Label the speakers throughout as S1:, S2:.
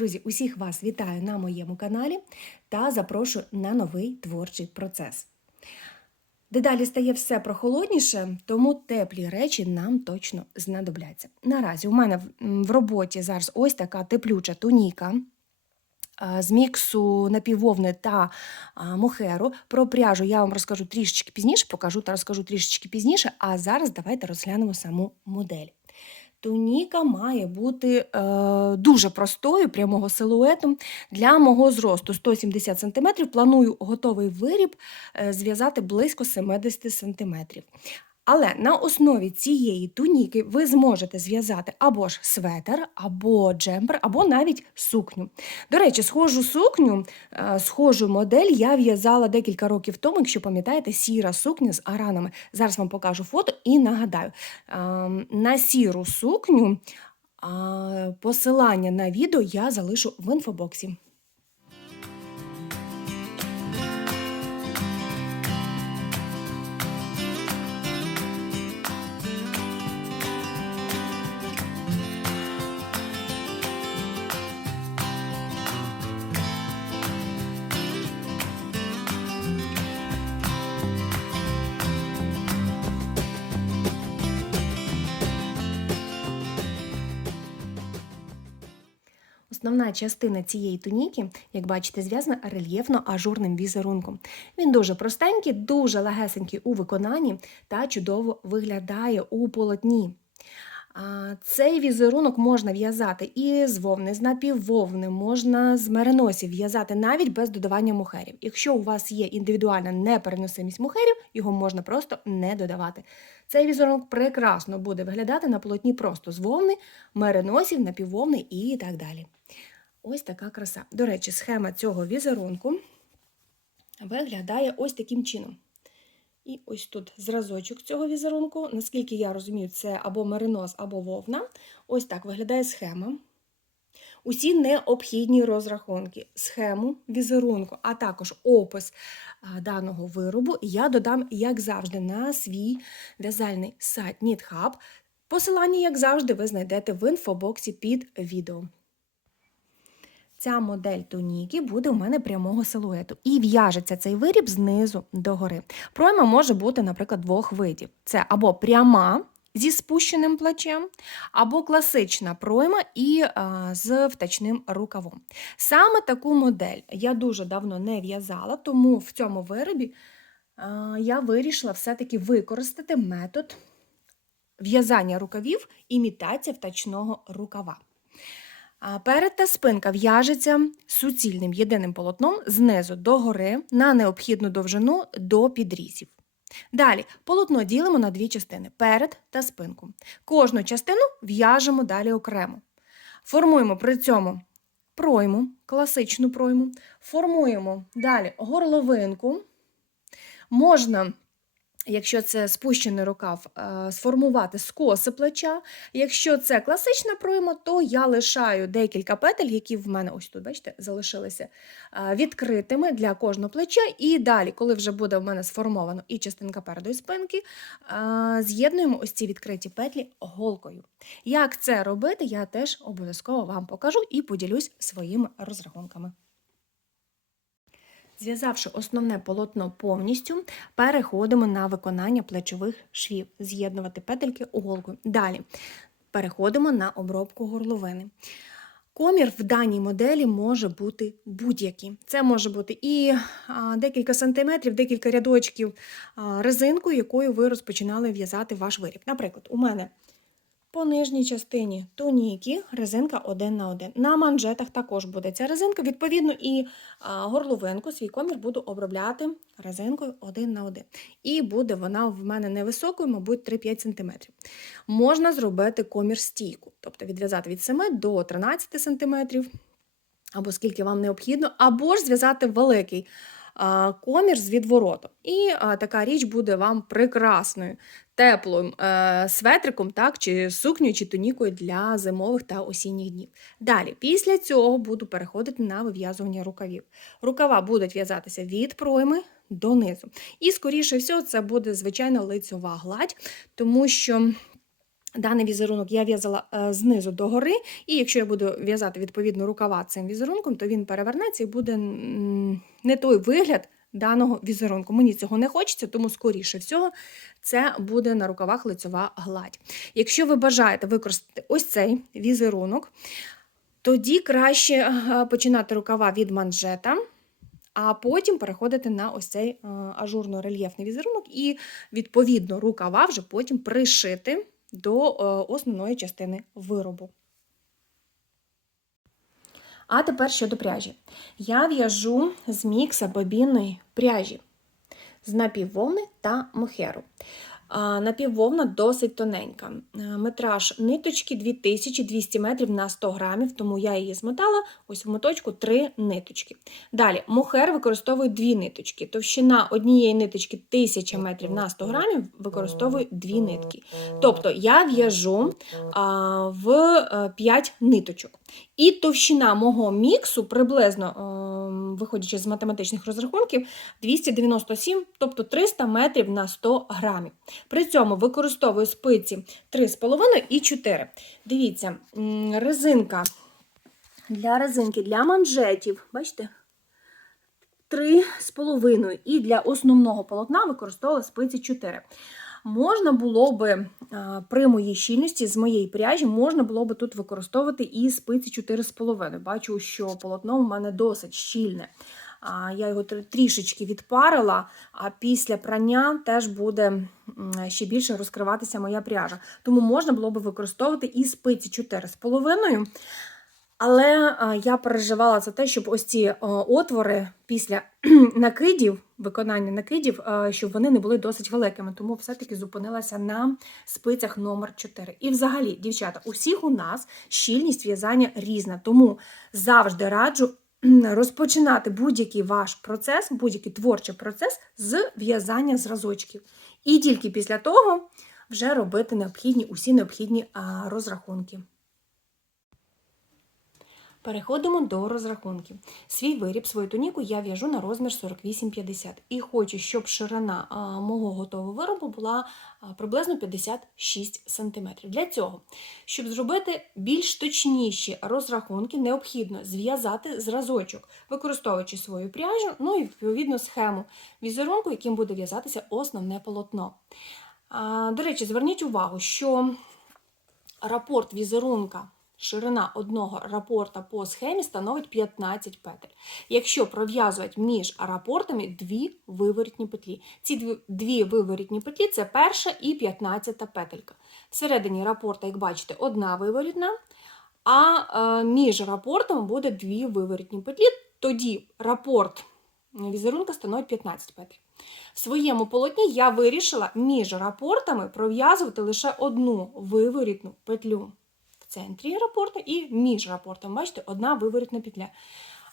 S1: Друзі, усіх вас вітаю на моєму каналі та запрошую на новий творчий процес. Дедалі стає все прохолодніше, тому теплі речі нам точно знадобляться. Наразі у мене в- роботі зараз ось така теплюча туніка з міксу напіввовни та а, мохеру. Про пряжу я вам розкажу трішечки пізніше, покажу та розкажу трішечки пізніше, а зараз давайте розглянемо саму модель. Туніка має бути е, дуже простою, прямого силуету. Для мого зросту 170 см планую готовий виріб е, зв'язати близько 70 см. Але на основі цієї туніки ви зможете зв'язати або ж светер, або джемпер, або навіть сукню. До речі, схожу сукню, е, схожу модель я в'язала декілька років тому, якщо пам'ятаєте, сіра сукня з аранами. Зараз вам покажу фото і нагадаю, ем, на сіру сукню посилання на відео я залишу в інфобоксі. Основна частина цієї туніки, як бачите, зв'язана рельєфно-ажурним візерунком. Він дуже простенький, дуже легесенький у виконанні та чудово виглядає у полотні. Цей візерунок можна в'язати і з вовни, з напіввовни, можна з мериносів в'язати навіть без додавання мухерів. Якщо у вас є індивідуальна непереносимість мухерів, його можна просто не додавати. Цей візерунок прекрасно буде виглядати на полотні просто з вовни, мериносів, напіввовни і так далі. Ось така краса. До речі, схема цього візерунку виглядає ось таким чином. І ось тут зразочок цього візерунку. Наскільки я розумію, це або меринос, або вовна. Ось так виглядає схема. Усі необхідні розрахунки, схему візерунку, а також опис даного виробу я додам, як завжди, на свій в'язальний сайт NeedHub. Посилання, як завжди, ви знайдете в інфобоксі під відео. Ця модель туніки буде у мене прямого силуету. І в'яжеться цей виріб знизу до гори. Пройма може бути, наприклад, двох видів: це або пряма зі спущеним плечем, або класична пройма і а, з втачним рукавом. Саме таку модель я дуже давно не в'язала, тому в цьому виробі а, я вирішила все-таки використати метод в'язання рукавів імітація втачного рукава. А Перед та спинка в'яжеться суцільним єдиним полотном знизу до гори на необхідну довжину до підрізів. Далі полотно ділимо на дві частини перед та спинку. Кожну частину в'яжемо далі окремо. Формуємо при цьому пройму, класичну пройму, формуємо далі горловинку. Можна Якщо це спущений рукав, е, сформувати скоси плеча. Якщо це класична пройма, то я лишаю декілька петель, які в мене ось тут, бачите, залишилися е, відкритими для кожного плеча. І далі, коли вже буде в мене сформовано і частинка переду і спинки, е, з'єднуємо ось ці відкриті петлі голкою. Як це робити, я теж обов'язково вам покажу і поділюсь своїми розрахунками. Зв'язавши основне полотно повністю, переходимо на виконання плечових швів, з'єднувати петельки уголкою. Далі переходимо на обробку горловини. Комір в даній моделі може бути будь-який. Це може бути і декілька сантиметрів, декілька рядочків а, резинкою, якою ви розпочинали в'язати ваш виріб. Наприклад, у мене по нижній частині туніки резинка один на один. На манжетах також буде ця резинка. Відповідно, і горловинку свій комір буду обробляти резинкою один на один. І буде вона в мене невисокою, мабуть, 3-5 см. Можна зробити комір стійку, тобто відв'язати від 7 до 13 см, або скільки вам необхідно, або ж зв'язати великий комір з відворотом. І а, така річ буде вам прекрасною теплим е, светриком, так, чи сукнею, чи тунікою для зимових та осінніх днів. Далі, після цього буду переходити на вив'язування рукавів. Рукава будуть в'язатися від пройми донизу. І, скоріше всього, це буде звичайно лицьова гладь, тому що Даний візерунок я в'язала е, знизу до гори, і якщо я буду в'язати відповідно рукава цим візерунком, то він перевернеться і буде не той вигляд даного візерунку. Мені цього не хочеться, тому скоріше всього це буде на рукавах лицьова гладь. Якщо ви бажаєте використати ось цей візерунок, тоді краще е, починати рукава від манжета. А потім переходити на ось цей е, ажурно-рельєфний візерунок і, відповідно, рукава вже потім пришити до е, основної частини виробу. А тепер щодо пряжі. Я в'яжу з мікса бобінної пряжі з напіввовни та мохеру. Напіввовна досить тоненька. Е, Метраж ниточки 2200 метрів на 100 грамів, тому я її змотала ось в моточку 3 ниточки. Далі мохер використовую 2 ниточки. Товщина однієї ниточки 1000 метрів на 100 грамів, використовую 2 нитки. Тобто я в'яжу в е, 5 ниточок. І товщина мого міксу приблизно, е, виходячи з математичних розрахунків, 297, тобто 300 метрів на 100 грамів. При цьому використовую спиці 3,5 і 4. Дивіться, резинка для резинки для манжетів, бачите? 3,5 і для основного полотна використовувала спиці 4. Можна було би при моїй щільності з моєї пряжі, можна було би тут використовувати і спиці 4,5. Бачу, що полотно у мене досить щільне. Я його трішечки відпарила, а після прання теж буде ще більше розкриватися моя пряжа. Тому можна було би використовувати і спиці 4,5. Але я переживала за те, щоб ось ці отвори після накидів, виконання накидів, щоб вони не були досить великими. Тому все-таки зупинилася на спицях номер 4. І взагалі, дівчата, усіх у нас щільність в'язання різна. Тому завжди раджу розпочинати будь-який ваш процес, будь-який творчий процес з в'язання зразочків. І тільки після того вже робити необхідні усі необхідні розрахунки. Переходимо до розрахунків. Свій виріб, свою туніку я в'яжу на розмір 48-50. І хочу, щоб ширина мого готового виробу була приблизно 56 см. Для цього, щоб зробити більш точніші розрахунки, необхідно зв'язати зразочок, використовуючи свою пряжу, ну і відповідно схему візерунку, яким буде в'язатися основне полотно. До речі, зверніть увагу, що рапорт візерунка ширина одного рапорта по схемі становить 15 петель. Якщо пров'язувати між рапортами дві виворітні петлі. Ці дві, дві виворітні петлі це перша і 15 петелька. Всередині рапорта, як бачите, одна виворітна, а е, між рапортами буде дві виворітні петлі. Тоді рапорт візерунка становить 15 петель. В своєму полотні я вирішила між рапортами пров'язувати лише одну виворітну петлю центрі рапорта і між рапортами. Бачите, одна виворітна петля.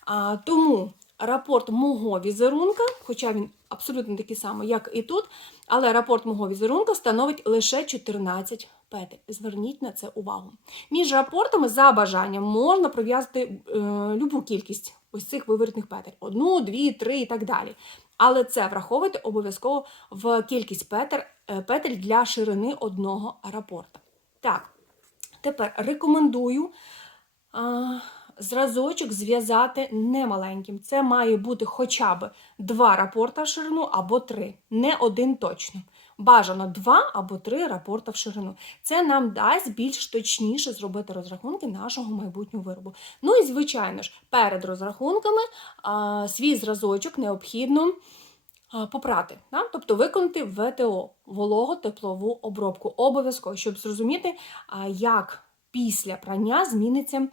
S1: А, тому рапорт мого візерунка, хоча він абсолютно такий самий, як і тут, але рапорт мого візерунка становить лише 14 петель. Зверніть на це увагу. Між рапортами за бажанням можна пров'язати е, любу кількість ось цих виворітних петель: одну, дві, три і так далі. Але це враховуйте обов'язково в кількість петель, е, петель для ширини одного рапорта. Так, тепер рекомендую а, зразочок зв'язати немаленьким. Це має бути хоча б два рапорта в ширину або три, не один точно. Бажано два або три рапорта в ширину. Це нам дасть більш точніше зробити розрахунки нашого майбутнього виробу. Ну і звичайно ж, перед розрахунками а, свій зразочок необхідно попрати, да? тобто виконати ВТО волого-теплову обробку. Обов'язково, щоб зрозуміти, як після прання зміниться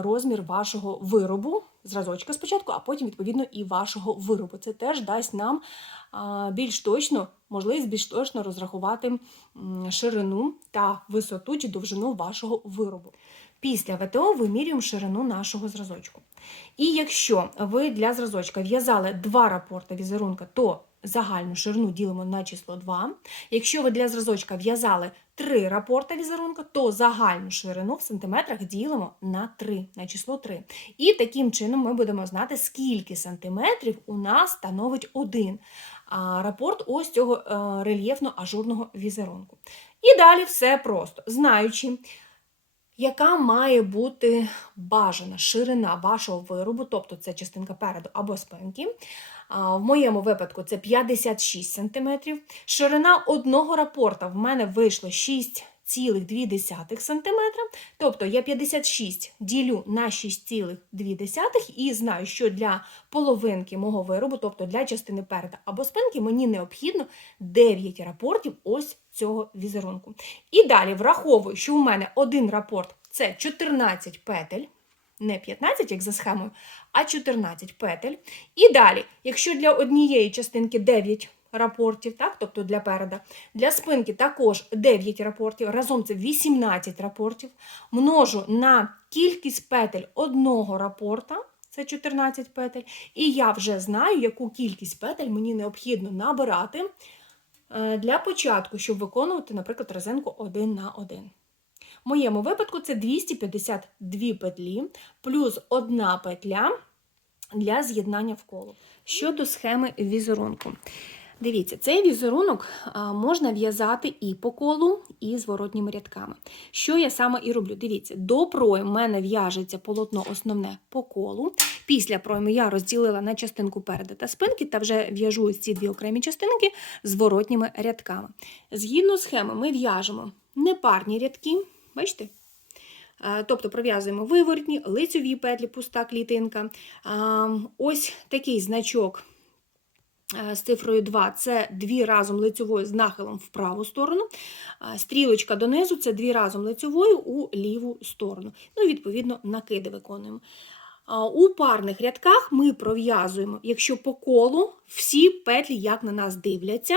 S1: розмір вашого виробу, зразочка спочатку, а потім, відповідно, і вашого виробу. Це теж дасть нам більш точно, можливість більш точно розрахувати ширину та висоту чи довжину вашого виробу. Після ВТО вимірюємо ширину нашого зразочку. І якщо ви для зразочка в'язали два рапорти візерунка, то загальну ширину ділимо на число 2. Якщо ви для зразочка в'язали три рапорта візерунка, то загальну ширину в сантиметрах ділимо на 3, на число 3. І таким чином ми будемо знати, скільки сантиметрів у нас становить один. рапорт ось цього е, рельєфно-ажурного візерунку. І далі все просто. Знаючи, яка має бути бажана ширина вашого виробу, тобто це частинка переду або спинки. В моєму випадку це 56 см. Ширина одного рапорта в мене вийшло 6,2 см. Тобто я 56 ділю на 6,2 і знаю, що для половинки мого виробу, тобто для частини переда або спинки, мені необхідно 9 рапортів ось цього візерунку. І далі враховую, що у мене один рапорт це 14 петель. Не 15, як за схемою, а 14 петель. І далі, якщо для однієї частинки 9 рапортів, так, тобто для переда, для спинки також 9 рапортів, разом це 18 рапортів, множу на кількість петель одного рапорта, це 14 петель, і я вже знаю, яку кількість петель мені необхідно набирати для початку, щоб виконувати, наприклад, резинку 1 на 1. В моєму випадку це 252 петлі плюс одна петля для з'єднання в коло. Щодо схеми візерунку. Дивіться, цей візерунок можна в'язати і по колу, і зворотніми рядками. Що я саме і роблю? Дивіться, до пройм в мене в'яжеться полотно основне по колу. Після пройми я розділила на частинку переда та спинки та вже в'яжу ці дві окремі частинки зворотніми рядками. Згідно схеми, ми в'яжемо непарні рядки. Бачите? Тобто пров'язуємо виворотні, лицьові петлі, пуста клітинка. Ось такий значок з цифрою 2 це дві разом лицьовою з нахилом в праву сторону. Стрілочка донизу це дві разом лицьовою у ліву сторону. Ну відповідно накиди виконуємо. У парних рядках ми пров'язуємо, якщо по колу, всі петлі як на нас дивляться,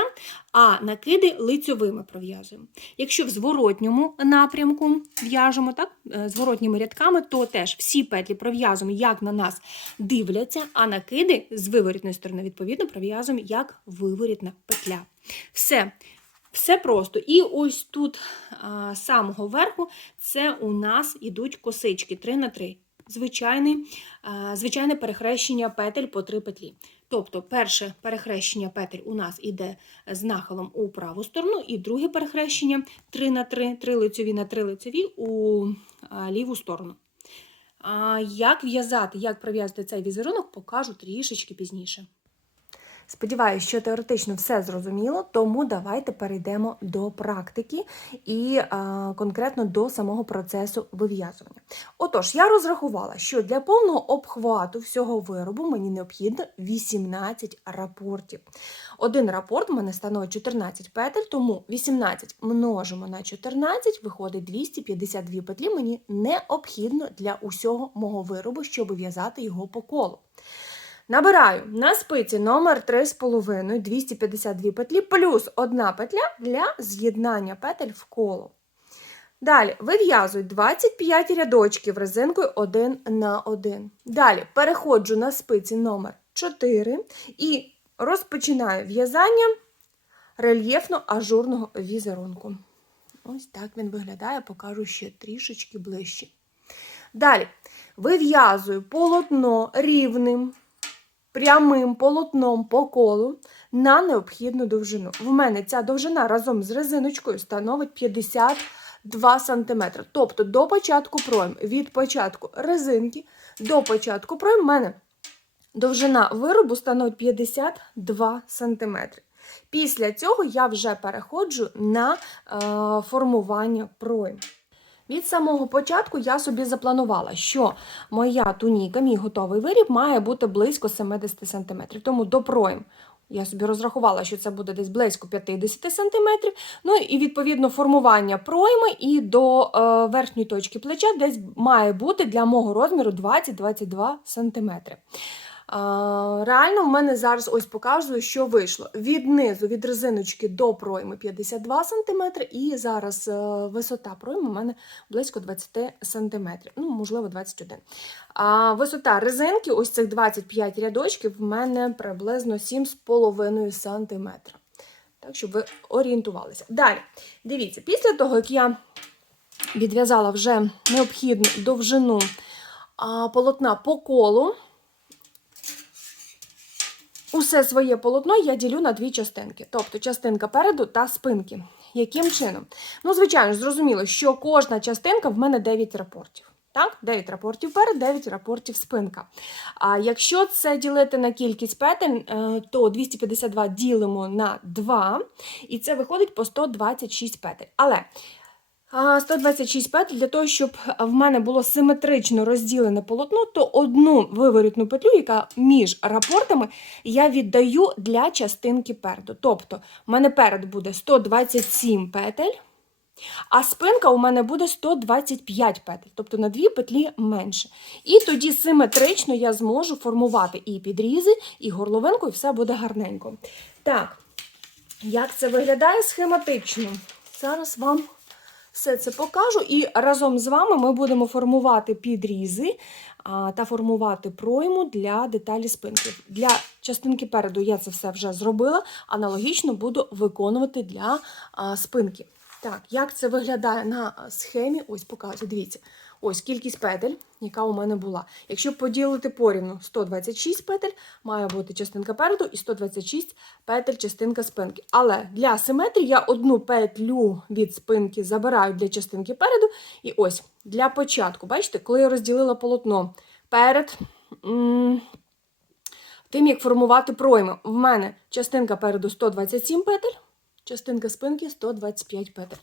S1: а накиди лицьовими пров'язуємо. Якщо в зворотньому напрямку в'яжемо, так, е, зворотніми рядками, то теж всі петлі пров'язуємо, як на нас дивляться, а накиди з виворітної сторони, відповідно, пров'язуємо як виворітна петля. Все. Все просто. І ось тут з самого верху це у нас ідуть косички 3 на 3 звичайний, звичайне перехрещення петель по три петлі. Тобто, перше перехрещення петель у нас йде з нахилом у праву сторону, і друге перехрещення 3 на 3, 3 лицьові на 3 лицьові у а, ліву сторону. Як в'язати, як прив'язати цей візерунок, покажу трішечки пізніше. Сподіваюся, що теоретично все зрозуміло, тому давайте перейдемо до практики і а, конкретно до самого процесу вив'язування. Отож, я розрахувала, що для повного обхвату всього виробу мені необхідно 18 рапортів. Один рапорт у мене становить 14 петель, тому 18 множимо на 14, виходить 252 петлі. Мені необхідно для усього мого виробу, щоб в'язати його по колу. Набираю на спиці номер 3,5 252 петлі плюс одна петля для з'єднання петель в коло. Далі вив'язую 25 рядочків резинкою 1 на 1. Далі переходжу на спиці номер 4 і розпочинаю в'язання рельєфно-ажурного візерунку. Ось так він виглядає, покажу ще трішечки ближче. Далі вив'язую полотно рівним прямим полотном по колу на необхідну довжину. В мене ця довжина разом з резиночкою становить 52 см. Тобто до початку пройм, від початку резинки до початку пройм, в мене довжина виробу становить 52 см. Після цього я вже переходжу на е, формування пройм. Від самого початку я собі запланувала, що моя туніка, мій готовий виріб, має бути близько 70 см. Тому до пройм я собі розрахувала, що це буде десь близько 50 см. Ну і відповідно формування пройми і до е, верхньої точки плеча десь має бути для мого розміру 20-22 см. Реально, в мене зараз ось показую, що вийшло. Від низу, від резиночки до пройми 52 см, і зараз е, висота пройми у мене близько 20 см, ну, можливо, 21 А висота резинки, ось цих 25 рядочків, в мене приблизно 7,5 см. Так, щоб ви орієнтувалися. Далі, дивіться, після того, як я відв'язала вже необхідну довжину полотна по колу. Усе своє полотно я ділю на дві частинки, тобто частинка переду та спинки. Яким чином? Ну, звичайно, зрозуміло, що кожна частинка в мене 9 рапортів. Так, 9 рапортів перед, 9 рапортів спинка. А якщо це ділити на кількість петель, е, то 252 ділимо на 2, і це виходить по 126 петель. Але 126 петель для того, щоб в мене було симетрично розділене полотно, то одну виворітну петлю, яка між рапортами, я віддаю для частинки переду. Тобто, в мене перед буде 127 петель, а спинка у мене буде 125 петель, тобто на дві петлі менше. І тоді симетрично я зможу формувати і підрізи, і горловинку, і все буде гарненько. Так, як це виглядає схематично? Зараз вам все це покажу, і разом з вами ми будемо формувати підрізи та формувати пройму для деталі спинки. Для частинки переду я це все вже зробила, аналогічно буду виконувати для спинки. Так, як це виглядає на схемі? Ось показую. Дивіться. Ось кількість петель, яка у мене була. Якщо поділити порівну 126 петель, має бути частинка переду і 126 петель частинка спинки. Але для симетрії я одну петлю від спинки забираю для частинки переду. І ось для початку, бачите, коли я розділила полотно перед тим, як формувати пройми, в мене частинка переду 127 петель, частинка спинки 125 петель.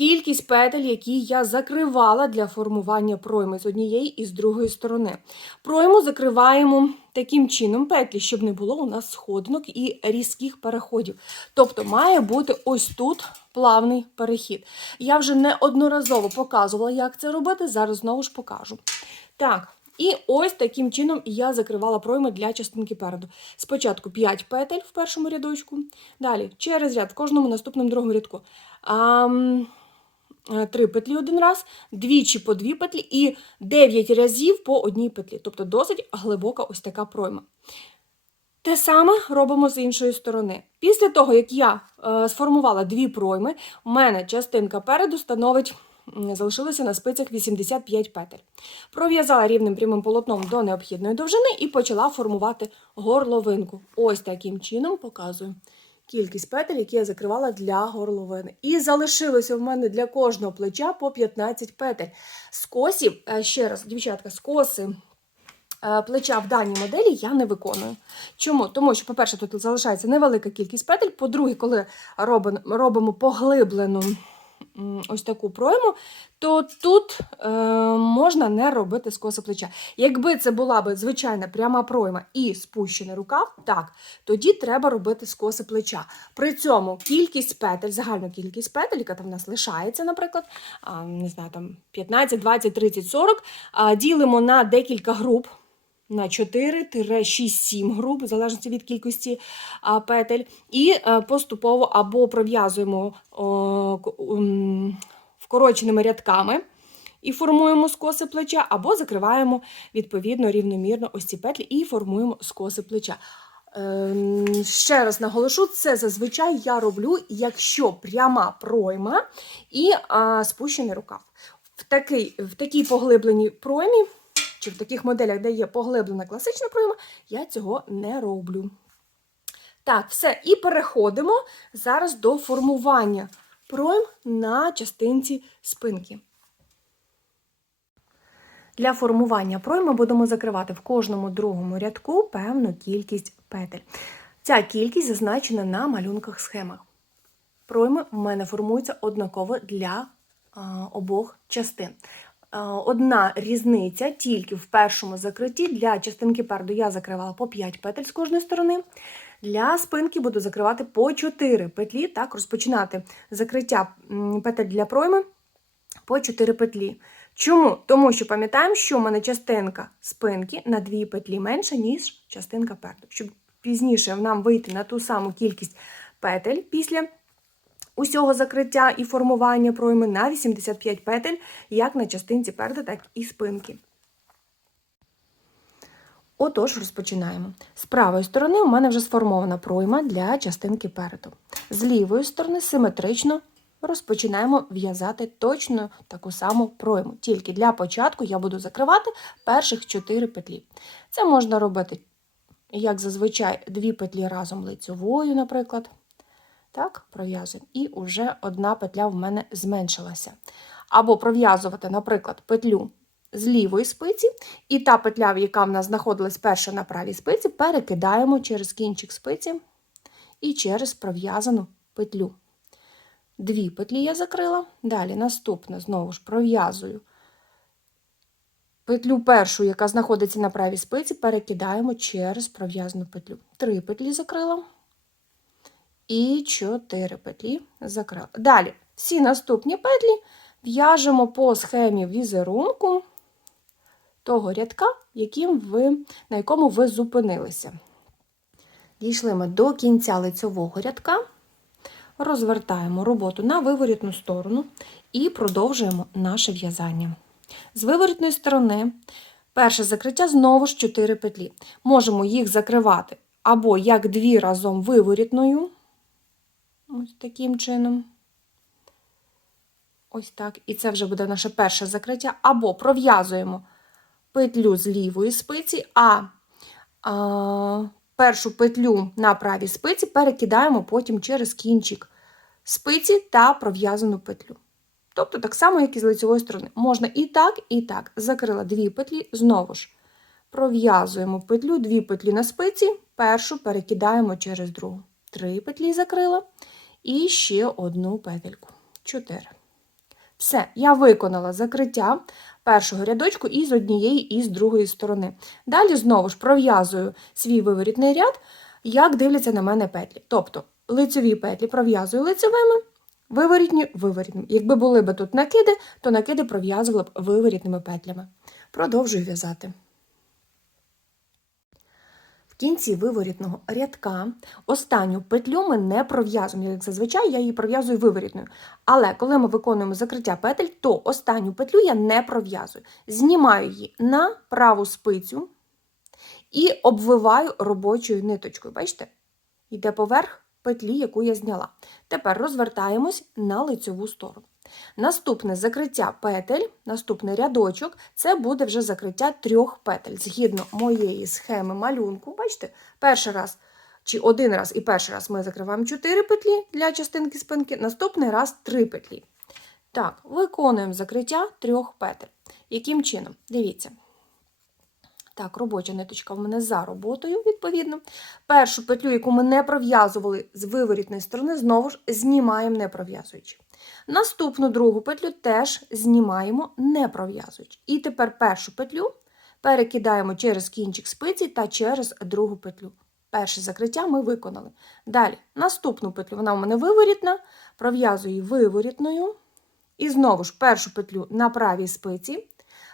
S1: Кількість петель, які я закривала для формування пройми з однієї і з другої сторони. Пройму закриваємо таким чином петлі, щоб не було у нас сходинок і різких переходів. Тобто має бути ось тут плавний перехід. Я вже неодноразово показувала, як це робити, зараз знову ж покажу. Так. І ось таким чином я закривала пройми для частинки переду. Спочатку 5 петель в першому рядочку, далі через ряд в кожному наступному другому рядку. А, Три петлі один раз, двічі по дві петлі і 9 разів по одній петлі. Тобто досить глибока ось така пройма. Те саме робимо з іншої сторони. Після того, як я е, сформувала дві пройми, у мене частинка переду становить, залишилося на спицях 85 петель. Пров'язала рівним прямим полотном до необхідної довжини і почала формувати горловинку. Ось таким чином показую кількість петель, які я закривала для горловини. І залишилося в мене для кожного плеча по 15 петель. Скосів, е, ще раз, дівчатка, скоси. е, Плеча в даній моделі я не виконую. Чому? Тому що, по-перше, тут залишається невелика кількість петель. По-друге, коли робимо, поглиблену ось таку пройму, то тут е, можна не робити скоси плеча. Якби це була б звичайна пряма пройма і спущений рукав, так, тоді треба робити скоси плеча. При цьому кількість петель, загальну кількість петель, яка там в нас лишається, наприклад, не знаю, там 15, 20, 30, 40, ділимо на декілька груп. На 4-6-7 груп, в залежності від кількості петель, і а, поступово або пров'язуємо вкороченими рядками і формуємо скоси плеча, або закриваємо відповідно рівномірно ось ці петлі і формуємо скоси плеча. Ем, Ще раз наголошу, це зазвичай я роблю, якщо пряма пройма і а, спущений рукав. В, такий, в такій поглибленій проймі, чи в таких моделях, де є поглиблена класична пройма, я цього не роблю. Так, все. І переходимо зараз до формування пройм на частинці спинки. Для формування пройми будемо закривати в кожному другому рядку певну кількість петель. Ця кількість зазначена на малюнках схемах. Пройми в мене формуються однаково для обох частин. Одна різниця тільки в першому закритті. Для частинки переду я закривала по 5 петель з кожної сторони. Для спинки буду закривати по 4 петлі, так, розпочинати закриття петель для пройми по 4 петлі. Чому? Тому що пам'ятаємо, що в мене частинка спинки на 2 петлі менша, ніж частинка переду. Щоб пізніше нам вийти на ту саму кількість петель після усього закриття і формування пройми на 85 петель, як на частинці переду, так і спинки. Отож, розпочинаємо. З правої сторони у мене вже сформована пройма для частинки переду. З лівої сторони симетрично розпочинаємо в'язати точно таку саму пройму. Тільки для початку я буду закривати перших 4 петлі. Це можна робити як зазвичай, дві петлі разом лицьовою, наприклад. Так, пров'язуємо. І вже одна петля в мене зменшилася. Або пров'язувати, наприклад, петлю з лівої спиці, і та петля, яка в нас знаходилась перша на правій спиці, перекидаємо через кінчик спиці і через пров'язану петлю. Дві петлі я закрила. Далі наступне, знову ж пров'язую петлю першу, яка знаходиться на правій спиці, перекидаємо через пров'язану петлю. Три петлі закрила. І чотири петлі закрила. Далі всі наступні петлі в'яжемо по схемі візерунку того рядка, яким ви, на якому ви зупинилися. Дійшли ми до кінця лицьового рядка, розвертаємо роботу на виворітну сторону і продовжуємо наше в'язання. З виворітної сторони перше закриття знову ж 4 петлі. Можемо їх закривати або як дві разом виворітною, ось таким чином. Ось так. І це вже буде наше перше закриття. Або пров'язуємо петлю з лівої спиці, а, а першу петлю на правій спиці перекидаємо потім через кінчик спиці та пров'язану петлю. Тобто, так само, як і з лицевої сторони. Можна і так, і так. Закрила дві петлі, знову ж пров'язуємо петлю, дві петлі на спиці, першу перекидаємо через другу. Три петлі закрила. І ще одну петельку. Чотири. Все, я виконала закриття першого рядочку і з однієї, і з другої сторони. Далі знову ж пров'язую свій виворітний ряд, як дивляться на мене петлі. Тобто лицеві петлі пров'язую лицевими, виворітні виворітними. Якби були б тут накиди, то накиди пров'язувала б виворітними петлями. Продовжую в'язати. Кінці виворітного рядка останню петлю ми не пров'язуємо. Як зазвичай я її пров'язую виворітною. Але коли ми виконуємо закриття петель, то останню петлю я не пров'язую. Знімаю її на праву спицю і обвиваю робочою ниточкою. Бачите? Йде поверх петлі, яку я зняла. Тепер розвертаємось на лицьову сторону. Наступне закриття петель, наступний рядочок це буде вже закриття трьох петель. Згідно моєї схеми малюнку, бачите, перший раз чи один раз і перший раз ми закриваємо 4 петлі для частинки спинки, наступний раз 3 петлі. Так, виконуємо закриття трьох петель. Яким чином? Дивіться. Так, робоча ниточка в мене за роботою, відповідно. Першу петлю, яку ми не пров'язували з виворітної сторони, знову ж знімаємо не пров'язуючи. Наступну другу петлю теж знімаємо не пров'язуючи. І тепер першу петлю перекидаємо через кінчик спиці та через другу петлю. Перше закриття ми виконали. Далі, наступну петлю, вона у мене виворітна, пров'язую її виворітною. І знову ж першу петлю на правій спиці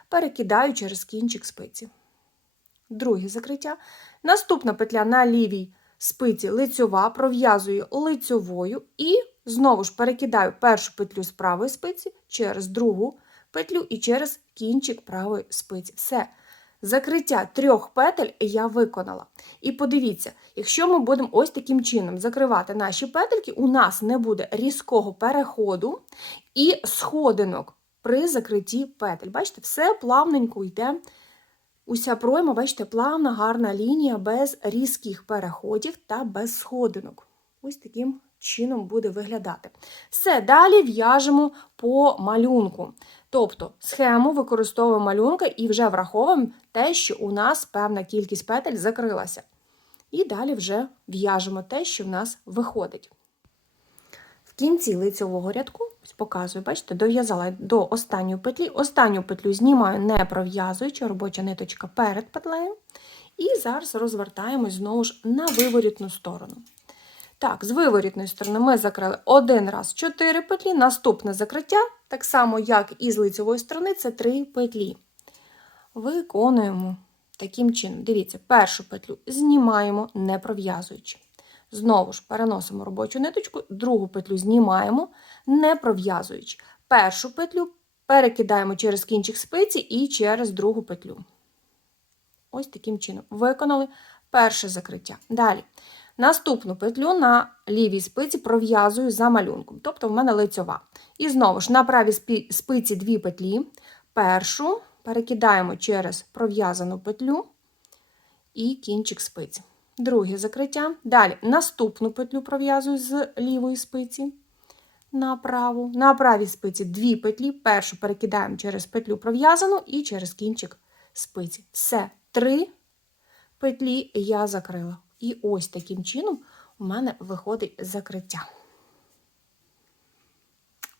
S1: перекидаю через кінчик спиці. Друге закриття. Наступна петля на лівій спиці лицьова, пров'язую лицьовою і знову ж перекидаю першу петлю з правої спиці через другу петлю і через кінчик правої спиці. Все. Закриття трьох петель я виконала. І подивіться, якщо ми будемо ось таким чином закривати наші петельки, у нас не буде різкого переходу і сходинок при закритті петель. Бачите, все плавненько йде. Уся пройма, бачите, плавна, гарна лінія без різких переходів та без сходинок. Ось таким чином буде виглядати. Все, далі в'яжемо по малюнку. Тобто схему використовуємо малюнка і вже враховуємо те, що у нас певна кількість петель закрилася. І далі вже в'яжемо те, що в нас виходить. В кінці лицьового рядку, показую, бачите, дов'язала до останньої петлі. Останню петлю знімаю, не пров'язуючи, робоча ниточка перед петлею. І зараз розвертаємось знову ж на виворітну сторону. Так, з виворітної сторони ми закрили один раз 4 петлі, наступне закриття, так само, як і з лицевої сторони, це 3 петлі. Виконуємо таким чином. Дивіться, першу петлю знімаємо, не пров'язуючи. Знову ж переносимо робочу ниточку, другу петлю знімаємо, не пров'язуючи. Першу петлю перекидаємо через кінчик спиці і через другу петлю. Ось таким чином. Виконали перше закриття. Далі. Наступну петлю на лівій спиці пров'язую за малюнком, тобто в мене лицьова. І знову ж на правій спиці дві петлі. Першу перекидаємо через пров'язану петлю. і кінчик спиці. Друге закриття. Далі наступну петлю пров'язую з лівої спиці на праву. На правій спиці дві петлі. Першу перекидаємо через петлю пров'язану і через кінчик спиці. Все, три петлі я закрила. І ось таким чином у мене виходить закриття.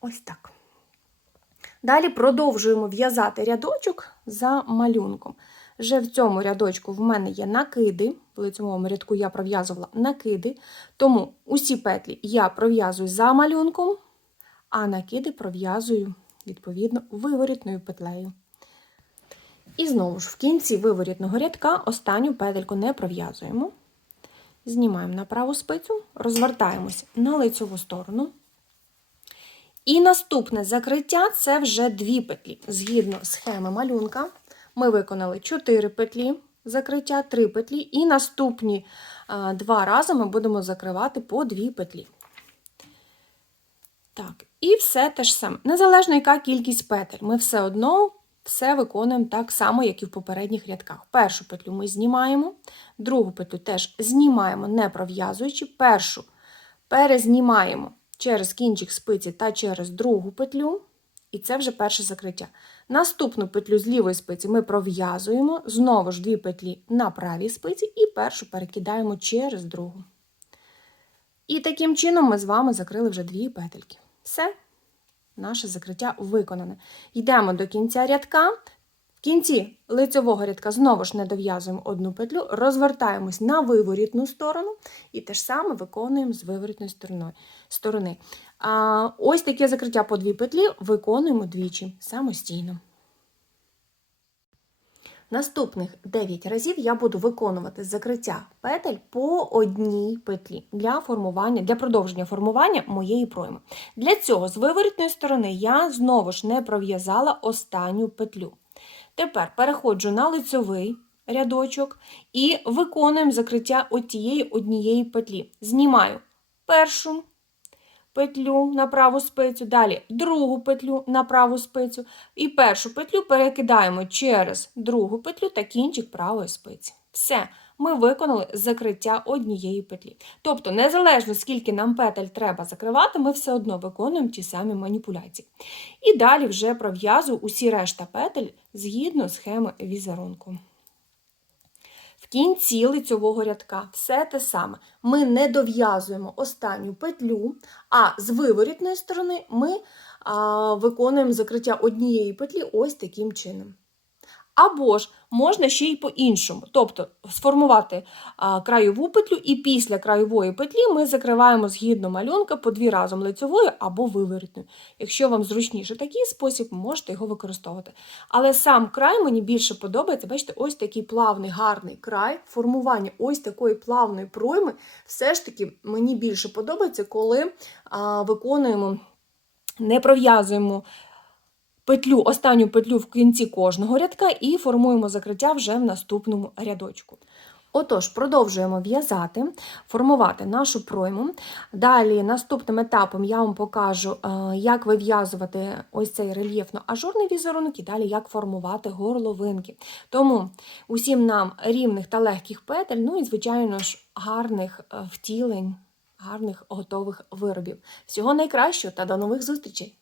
S1: Ось так. Далі продовжуємо в'язати рядочок за малюнком. Вже в цьому рядочку в мене є накиди, в лицьовому рядку я пров'язувала накиди, тому усі петлі я пров'язую за малюнком, а накиди пров'язую, відповідно, виворітною петлею. І знову ж в кінці виворітного рядка останню петельку не пров'язуємо. Знімаємо на праву спицю, розвертаємось на лицьову сторону. І наступне закриття це вже дві петлі. Згідно схеми малюнка, ми виконали 4 петлі закриття, 3 петлі, і наступні два рази ми будемо закривати по 2 петлі. Так, і все те ж саме. Незалежно, яка кількість петель, ми все одно все виконуємо так само, як і в попередніх рядках. Першу петлю ми знімаємо, другу петлю теж знімаємо, не пров'язуючи, першу перезнімаємо через кінчик спиці та через другу петлю, і це вже перше закриття. Наступну петлю з лівої спиці ми пров'язуємо, знову ж дві петлі на правій спиці, і першу перекидаємо через другу. І таким чином ми з вами закрили вже дві петельки. Все, наше закриття виконане. Йдемо до кінця рядка. В кінці лицевого рядка знову ж не дов'язуємо одну петлю, розвертаємось на виворітну сторону і те ж саме виконуємо з виворітної сторони. А, ось таке закриття по дві петлі виконуємо двічі самостійно. Наступних 9 разів я буду виконувати закриття петель по одній петлі для формування, для продовження формування моєї пройми. Для цього з виворітної сторони я знову ж не пров'язала останню петлю. Тепер переходжу на лицьовий рядочок і виконуємо закриття отієї однієї петлі. Знімаю першу петлю на праву спицю, далі другу петлю на праву спицю, і першу петлю перекидаємо через другу петлю та кінчик правої спиці. Все, ми виконали закриття однієї петлі. Тобто, незалежно скільки нам петель треба закривати, ми все одно виконуємо ті самі маніпуляції. І далі вже пров'язую усі решта петель згідно схеми візерунку. В кінці лицьового рядка все те саме. Ми не дов'язуємо останню петлю, а з виворітної сторони ми а, виконуємо закриття однієї петлі ось таким чином. Або ж можна ще й по-іншому, тобто сформувати краєву петлю, і після краєвої петлі ми закриваємо згідно малюнка по дві разом лицьовою або виворітною. Якщо вам зручніше такий спосіб, можете його використовувати. Але сам край мені більше подобається, бачите, ось такий плавний, гарний край, формування ось такої плавної пройми, все ж таки мені більше подобається, коли виконуємо, не пров'язуємо петлю, останню петлю в кінці кожного рядка і формуємо закриття вже в наступному рядочку. Отож, продовжуємо в'язати, формувати нашу пройму. Далі, наступним етапом я вам покажу, е, як вив'язувати ось цей рельєфно-ажурний візерунок і далі як формувати горловинки. Тому усім нам рівних та легких петель, ну і, звичайно ж, гарних е, втілень, гарних готових виробів. Всього найкращого та до нових зустрічей!